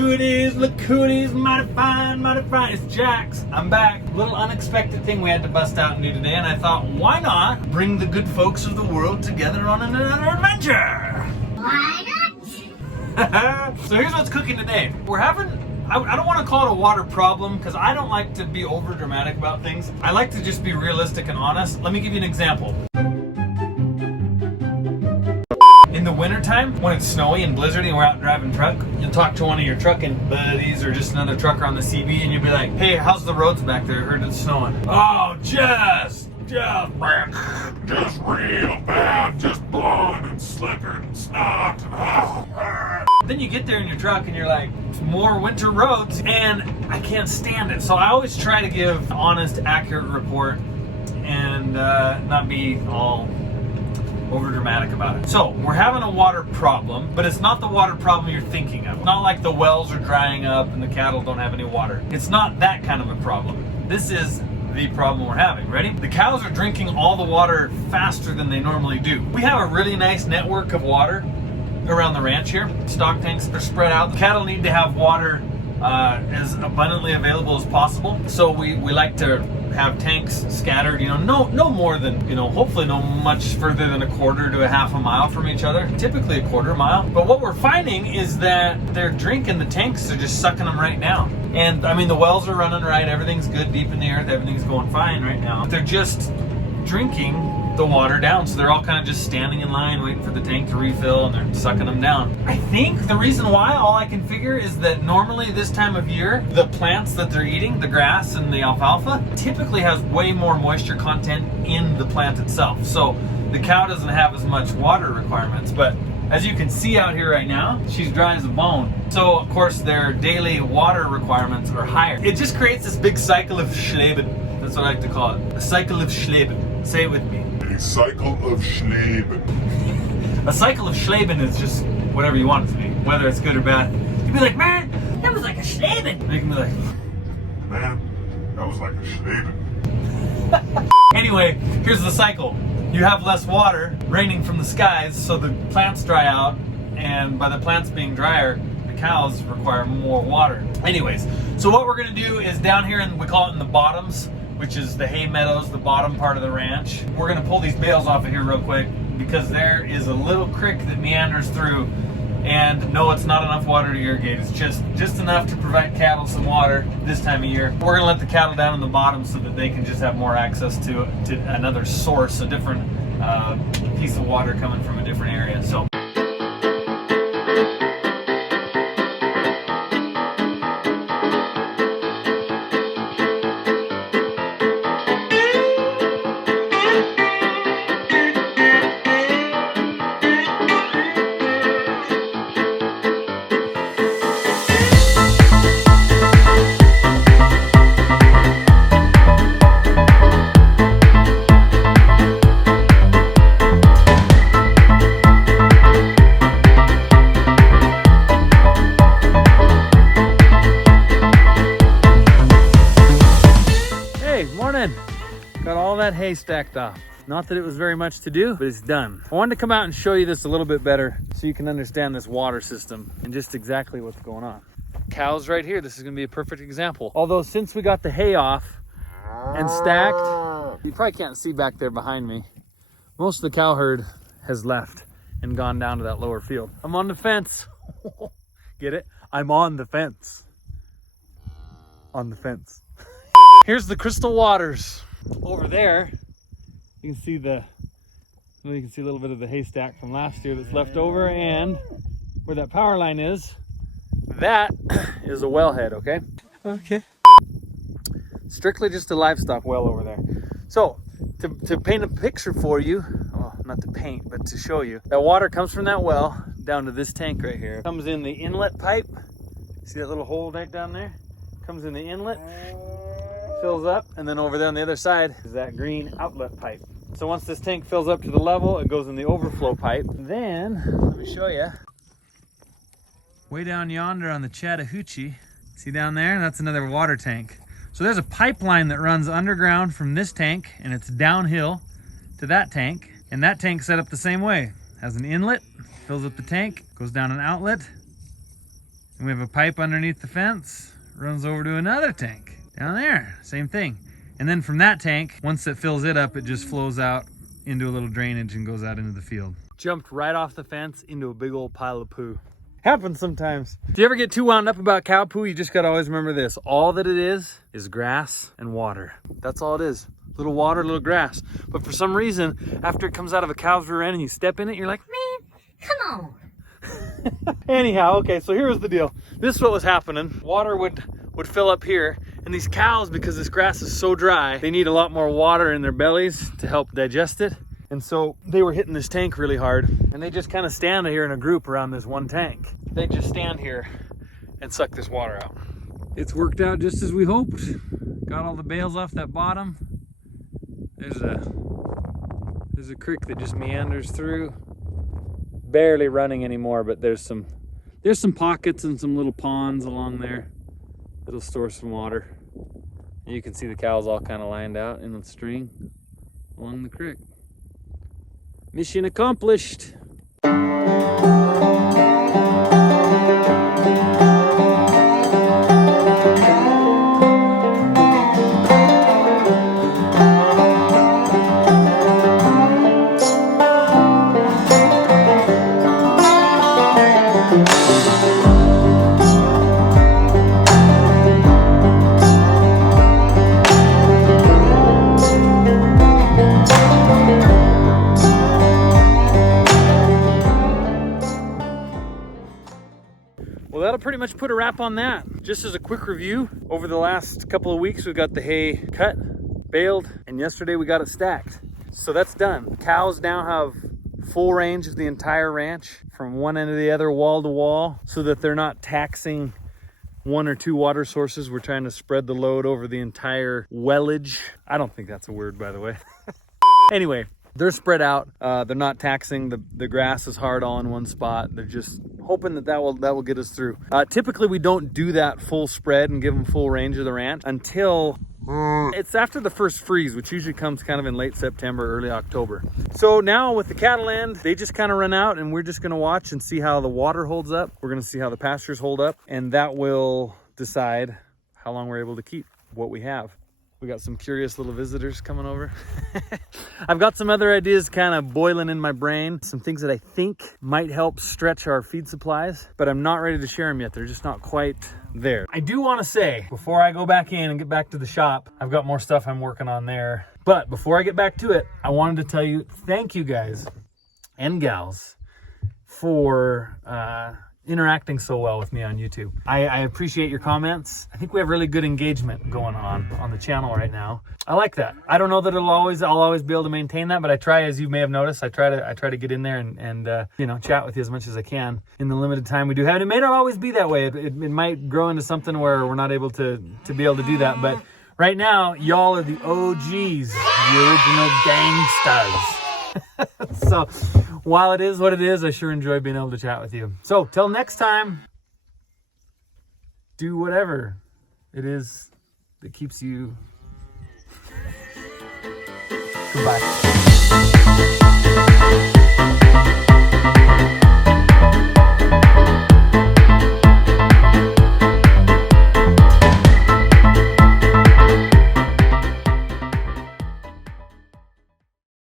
look cooties, mighty fine, mighty fine. It's Jax. I'm back. Little unexpected thing we had to bust out and do today, and I thought, why not bring the good folks of the world together on another adventure? Why not? So here's what's cooking today. We're having, I don't want to call it a water problem because I don't like to be over dramatic about things. I like to just be realistic and honest. Let me give you an example. In the wintertime, when it's snowy and blizzardy and we're out driving truck, you'll talk to one of your trucking buddies or just another trucker on the CB and you'll be like, hey, how's the roads back there? I heard it's snowing. Oh, just real bad, just blowing and slipping and snot. Then you get there in your truck and you're like, more winter roads, and I can't stand it. So I always try to give honest, accurate report and not be all over dramatic about it. So we're having a water problem, but it's not the water problem you're thinking of. It's not like the wells are drying up and the cattle don't have any water. It's not that kind of a problem. This is the problem we're having. Ready? The cows are drinking all the water faster than they normally do. We have a really nice network of water around the ranch here. Stock tanks, they're spread out. The cattle need to have water as abundantly available as possible. So we like to have tanks scattered, no more than, hopefully no much further than a quarter to a half a mile from each other, typically a quarter mile. But what we're finding is that they're drinking, the tanks are just sucking them right down. And I mean, the wells are running right, everything's good deep in the earth, everything's going fine right now. They're just drinking the water down, so they're all kind of just standing in line waiting for the tank to refill and they're sucking them down. I think the reason why, all I can figure, is that normally this time of year the plants that they're eating, the grass and the alfalfa, typically has way more moisture content in the plant itself, so the cow doesn't have as much water requirements. But as you can see out here right now, she's dry as a bone, so of course their daily water requirements are higher. It just creates this big cycle of Schleben. That's what I like to call it, a cycle of Schleben. Say it with me. A cycle of Schleben. A cycle of Schleben is just whatever you want it to be, whether it's good or bad. You'd be like, man, that was like a Schleben. And you can be like, man, that was like a Schleben. Anyway, here's the cycle. You have less water raining from the skies, so the plants dry out, and by the plants being drier, the cows require more water. Anyways, so what we're gonna do is down here, and we call it in the bottoms, which is the hay meadows, the bottom part of the ranch. We're gonna pull these bales off of here real quick because there is a little creek that meanders through, and no, it's not enough water to irrigate. It's just enough to provide cattle some water this time of year. We're gonna let the cattle down in the bottom so that they can just have more access to another source, a different piece of water coming from a different area. So. Got all that hay stacked off. Not that it was very much to do, but it's done. I wanted to come out and show you this a little bit better so you can understand this water system and just exactly what's going on. Cows right here, this is gonna be a perfect example. Although since we got the hay off and stacked, you probably can't see back there behind me, most of the cow herd has left and gone down to that lower field. I'm on the fence. Get it? I'm on the fence. On the fence. Here's the crystal waters. Over there, you can see a little bit of the haystack from last year that's left over, and where that power line is, that is a wellhead, okay? Okay. Strictly just a livestock well over there. So, to paint a picture for you, well, not to paint, but to show you, that water comes from that well down to this tank right here. It comes in the inlet pipe. See that little hole right down there? Comes in the inlet, fills up, and then over there on the other side is that green outlet pipe. So once this tank fills up to the level, it goes in the overflow pipe. Then, let me show you. Way down yonder on the Chattahoochee, see down there? That's another water tank. So there's a pipeline that runs underground from this tank, and it's downhill to that tank. And that tank's set up the same way. Has an inlet, fills up the tank, goes down an outlet, And we have a pipe underneath the fence, runs over to another tank down there, same thing. And then from that tank, once it fills it up, it just flows out into a little drainage and goes out into the field. Jumped right off the fence into a big old pile of poo. Happens sometimes. If you ever get too wound up about cow poo, you just gotta always remember this. All that it is grass and water. That's all it is. Little water, little grass. But for some reason, after it comes out of a cow's rear end and you step in it, you're like, Man, come on. anyhow, okay, so here was the deal. This is what was happening. Water would fill up here, and these cows, because this grass is so dry, they need a lot more water in their bellies to help digest it. And so they were hitting this tank really hard, and they just kind of stand here in a group around this one tank. They just stand here and suck this water out. It's worked out just as we hoped. Got all the bales off that bottom. There's a creek that just meanders through. Barely running anymore, but there's some pockets and some little ponds along there that'll store some water. And you can see the cows all kind of lined out in a string along the creek. Mission accomplished. Well, that'll pretty much put a wrap on that. Just as a quick review, over the last couple of weeks, we've got the hay cut, baled, and yesterday we got it stacked. So that's done. Cows now have full range of the entire ranch from one end to the other, wall to wall, so that they're not taxing one or two water sources. We're trying to spread the load over the entire wellage. I don't think that's a word, by the way. Anyway, they're spread out. They're not taxing. The grass is hard all in one spot. They're just hoping that will get us through. Typically, we don't do that full spread and give them full range of the ranch until it's after the first freeze, which usually comes kind of in late September, early October. So now with the cattle end, they just kind of run out, and we're just going to watch and see how the water holds up. We're going to see how the pastures hold up, and that will decide how long we're able to keep what we have. We got some curious little visitors coming over. I've got some other ideas kind of boiling in my brain. Some things that I think might help stretch our feed supplies, but I'm not ready to share them yet. They're just not quite there. I do want to say, before I go back in and get back to the shop, I've got more stuff I'm working on there. But before I get back to it, I wanted to tell you, thank you guys and gals for interacting so well with me on YouTube. I appreciate your comments. I think we have really good engagement going on the channel right now. I like that. I don't know that I'll always be able to maintain that, but I try, as you may have noticed, I try to get in there and you know, chat with you as much as I can in the limited time we do have. And it may not always be that way. It might grow into something where we're not able to be able to do that. But right now, y'all are the OGs, the original gangsters. So while it is what it is, I sure enjoy being able to chat with you. So till next time, do whatever it is that keeps you. Goodbye.